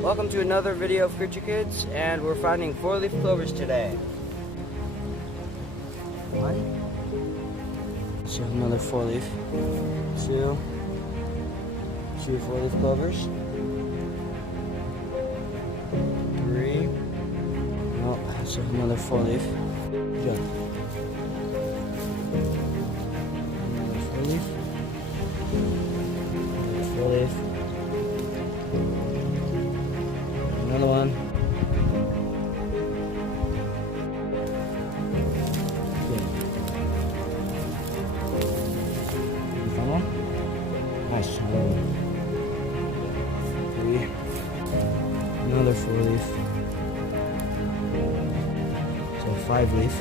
Welcome to another video of Creature Kids, and we're finding 4-leaf clovers today. One. So another 4-leaf. Two 4-leaf clovers. Three. Oh, so another 4-leaf. Good. Another 4-leaf. Another 4-leaf. Another one. Good. Final one. Nice. Three. Another 4-leaf. So 5-leaf.